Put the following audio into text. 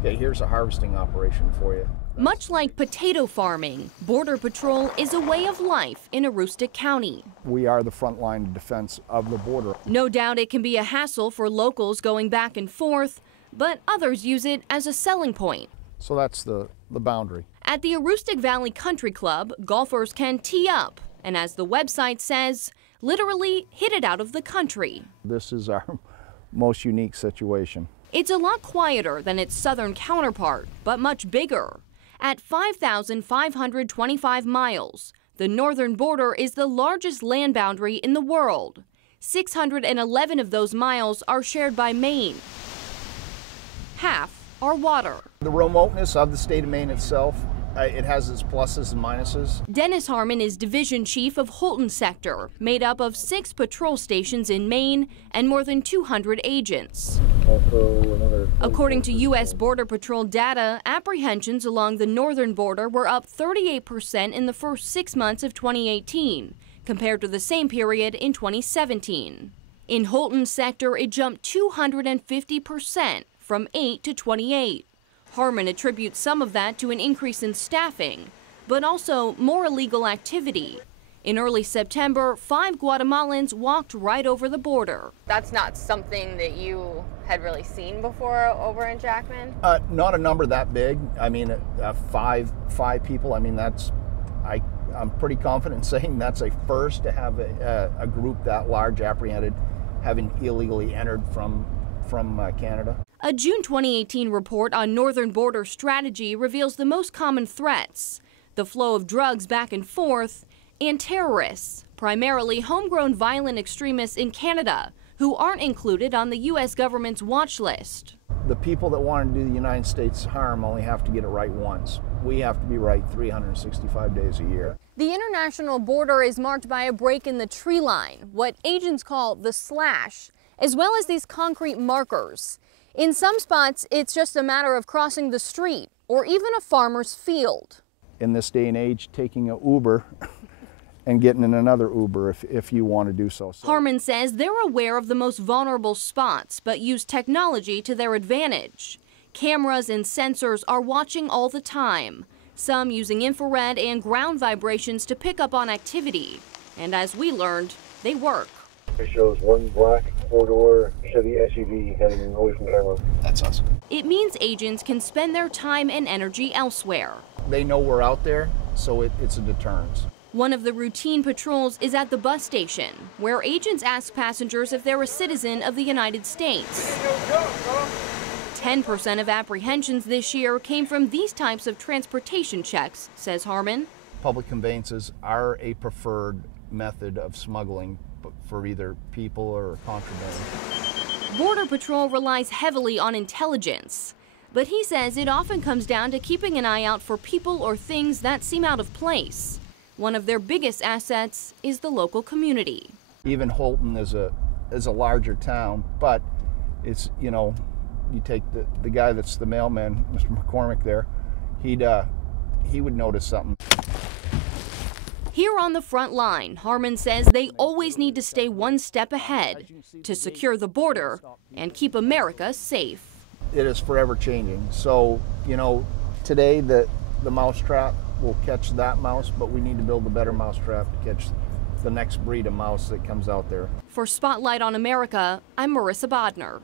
Okay, here's a harvesting operation for you. Much like potato farming, Border Patrol is a way of life in Aroostook County. We are the front line of defense of the border. No doubt it can be a hassle for locals going back and forth, but others use it as a selling point. So that's the boundary. At the Aroostook Valley Country Club, golfers can tee up, and as the website says, literally hit it out of the country. This is our most unique situation. It's a lot quieter than its southern counterpart, but much bigger. At 5,525 miles, the northern border is the largest land boundary in the world. 611 of those miles are shared by Maine. Half are water. The remoteness of the state of Maine itself, it has its pluses and minuses. Dennis Harmon is division chief of Holton Sector, made up of 6 patrol stations in Maine and more than 200 agents. According to U.S. Border Patrol data, apprehensions along the northern border were up 38% in the first 6 months of 2018, compared to the same period in 2017. In Holton Sector, it jumped 250%, from 8 to 28. Harmon attributes some of that to an increase in staffing, but also more illegal activity. In early September, 5 Guatemalans walked right over the border. That's not something that you had really seen before over in Jackman? Not a number that big. I mean, five people. I mean, I'm pretty confident in saying that's a first to have a group that large apprehended, having illegally entered from Canada. A June 2018 report on northern border strategy reveals the most common threats: the flow of drugs back and forth, and terrorists, primarily homegrown violent extremists in Canada, who aren't included on the U.S. government's watch list. The people that want to do the United States harm only have to get it right once. We have to be right 365 days a year. The international border is marked by a break in the tree line, what agents call the slash, as well as these concrete markers. In some spots, it's just a matter of crossing the street or even a farmer's field. In this day and age, taking an Uber and getting in another Uber if you want to do so. Harmon says they're aware of the most vulnerable spots, but use technology to their advantage. Cameras and sensors are watching all the time, some using infrared and ground vibrations to pick up on activity. And as we learned, they work. It shows one black 4-door Chevy SUV heading away from Carmel. That's us. It means agents can spend their time and energy elsewhere. They know we're out there, so it's a deterrence. One of the routine patrols is at the bus station, where agents ask passengers if they're a citizen of the United States. 10% of apprehensions this year came from these types of transportation checks, says Harmon. Public conveyances are a preferred method of smuggling for either people or contraband. Border Patrol relies heavily on intelligence, but he says it often comes down to keeping an eye out for people or things that seem out of place. One of their biggest assets is the local community. Even Holton is a larger town, but it's, you know, you take the guy that's the mailman, Mr. McCormick there, he would notice something. Here on the front line, Harmon says they always need to stay one step ahead to secure the border and keep America safe. It is forever changing. So, you know, today the mousetrap will catch that mouse, but we need to build a better mousetrap to catch the next breed of mouse that comes out there. For Spotlight on America, I'm Marissa Bodner.